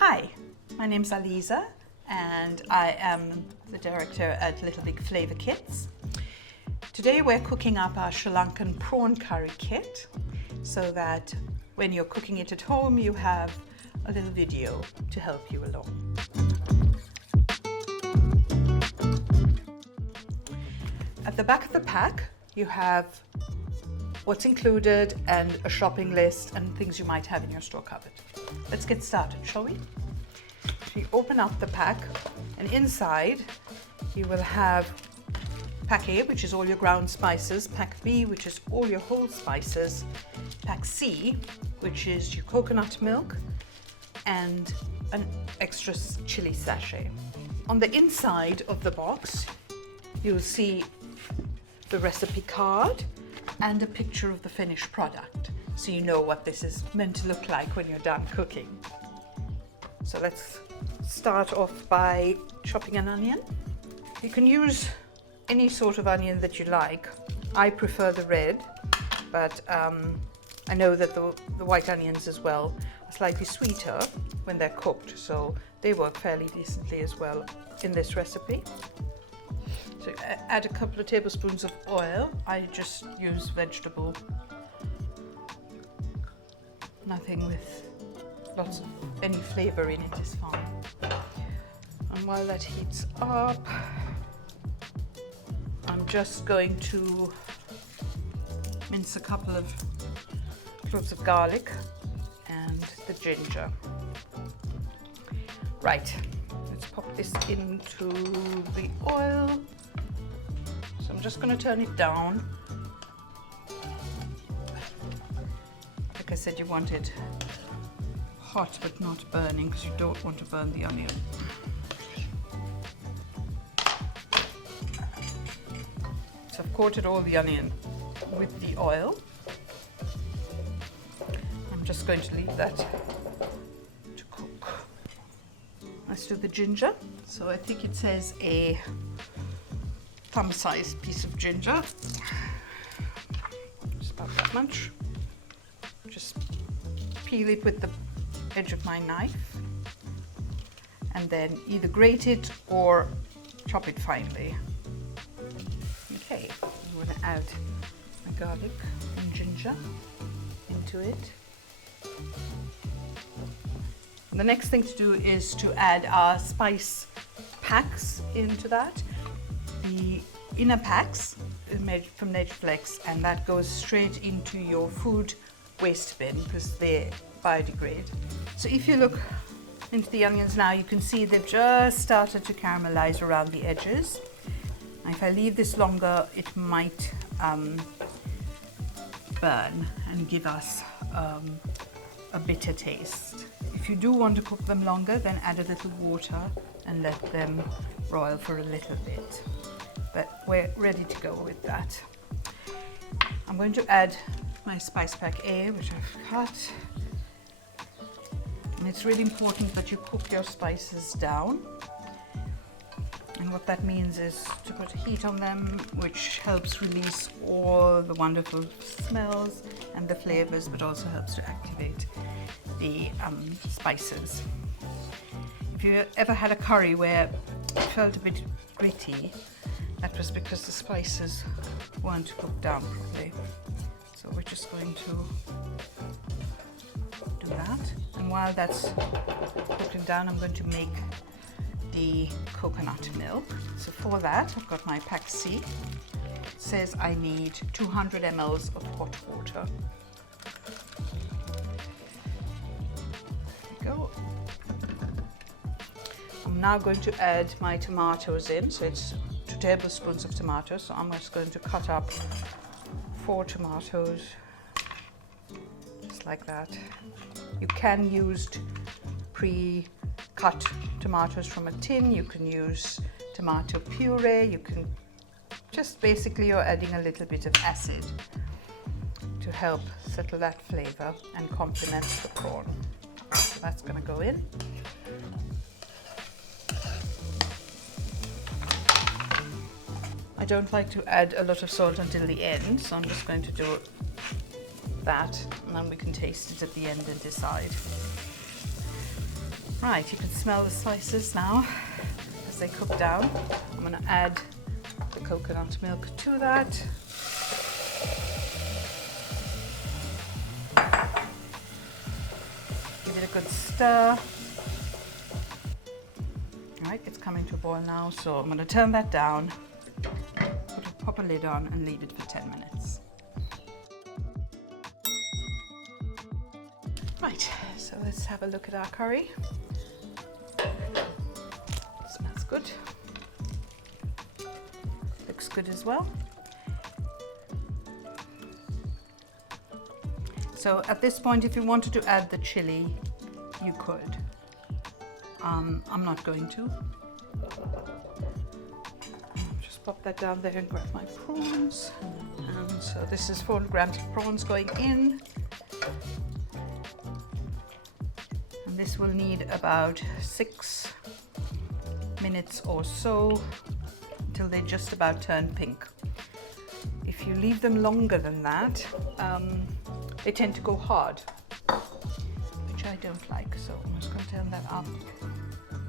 Hi, my name's Aliza and I am the director at Little Big Flavor Kits. Today we're cooking up our Sri Lankan prawn curry kit so that when you're cooking it at home you have a little video to help you along. At the back of the pack you have what's included and a shopping list and things you might have in your store cupboard. Let's get started, shall we? So you open up the pack and inside you will have pack A, which is all your ground spices, pack B, which is all your whole spices, pack C, which is your coconut milk and an extra chili sachet. On the inside of the box you'll see the recipe card and a picture of the finished product, so you know what this is meant to look like when you're done cooking. So let's start off by chopping an onion. You can use any sort of onion that you like. I prefer the red, but I know that the white onions as well are slightly sweeter when they're cooked, so they work fairly decently as well in this recipe. So add a couple of tablespoons of oil. I just use vegetable, nothing with lots of any flavor in it is fine. And while that heats up, I'm just going to mince a couple of cloves of garlic and the ginger. Right, let's pop this into the oil. So I'm just going to turn it down. Like I said, you want it hot but not burning because you don't want to burn the onion. So I've coated all the onion with the oil. I'm just going to leave that to cook. Let's do the ginger. So I think it says a thumb-sized piece of ginger, just about that much. Just peel it with the edge of my knife and then either grate it or chop it finely. Okay, I'm going to add my garlic and ginger into it. The next thing to do is to add our spice packs into that. The inner packs is made from Flex, and that goes straight into your food waste bin because they biodegrade. So if you look into the onions now, you can see they've just started to caramelize around the edges. Now, if I leave this longer, it might burn and give us a bitter taste. If you do want to cook them longer, then add a little water and let them broil for a little bit. But we're ready to go with that. I'm going to add my spice pack A, which I've cut. And it's really important that you cook your spices down. And what that means is to put heat on them, which helps release all the wonderful smells and the flavors, but also helps to activate the spices. If you ever had a curry where it felt a bit gritty, that was because the spices weren't cooked down properly. So we're just going to do that. And while that's cooking down, I'm going to make the coconut milk. So for that, I've got my pack C. It says I need 200 ml of hot water. There we go. I'm now going to add my tomatoes in. So it's 2 tablespoons of tomatoes. So I'm just going to cut up 4 tomatoes, just like that. You can use pre-cut tomatoes from a tin. You can use tomato puree. You can just basically you're adding a little bit of acid to help settle that flavor and complement the prawn. So that's going to go in. I don't like to add a lot of salt until the end, so I'm just going to do that, and then we can taste it at the end and decide. Right, you can smell the spices now as they cook down. I'm going to add the coconut milk to that. Give it a good stir. Right, it's coming to a boil now, so I'm going to turn that down, pop a lid on and leave it for 10 minutes. Right, so let's have a look at our curry. Smells good. Looks good as well. So at this point, if you wanted to add the chili, you could. I'm not going to. Just pop that down there and grab my prawns. And so this is 400 grams of prawns going in. And this will need about 6 minutes or so until they just about turn pink. If you leave them longer than that, they tend to go hard, which I don't like, so I'm just going to turn that up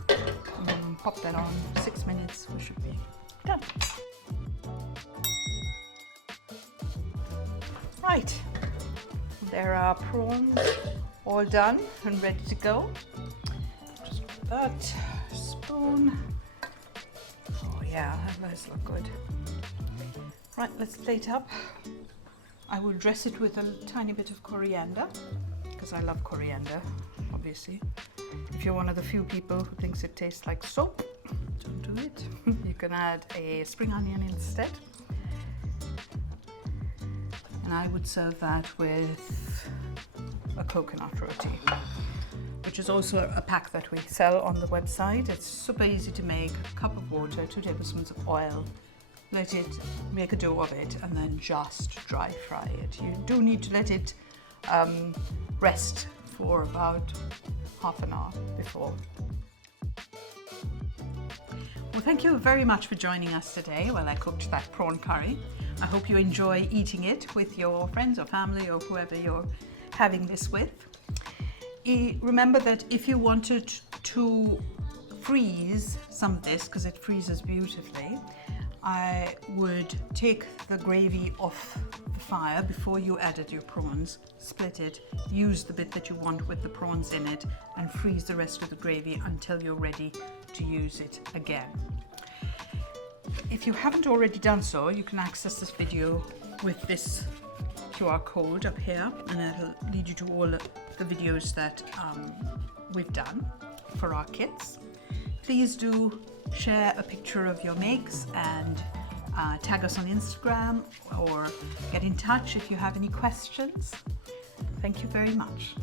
and then pop that on. 6 minutes, we should be done. Right, there are prawns all done and ready to go. Just put that spoon. Oh yeah, that does look good. Right, let's plate up. I will dress it with a tiny bit of coriander, because I love coriander, obviously. If you're one of the few people who thinks it tastes like soap, don't do it. You can add a spring onion instead. And I would serve that with a coconut roti, which is also a pack that we sell on the website. It's super easy to make. A cup of water, 2 tablespoons of oil. Let it make a dough of it and then just dry fry it. You do need to let it rest for about half an hour before. Well, thank you very much for joining us today while I cooked that prawn curry. I hope you enjoy eating it with your friends or family or whoever you're having this with. Remember that if you wanted to freeze some of this, because it freezes beautifully, I would take the gravy off the fire before you added your prawns, split it, use the bit that you want with the prawns in it, and freeze the rest of the gravy until you're ready to use it again. If you haven't already done so, you can access this video with this QR code up here, and it'll lead you to all the videos that we've done for our kits. Please do share a picture of your makes and tag us on Instagram, or get in touch if you have any questions. Thank you very much.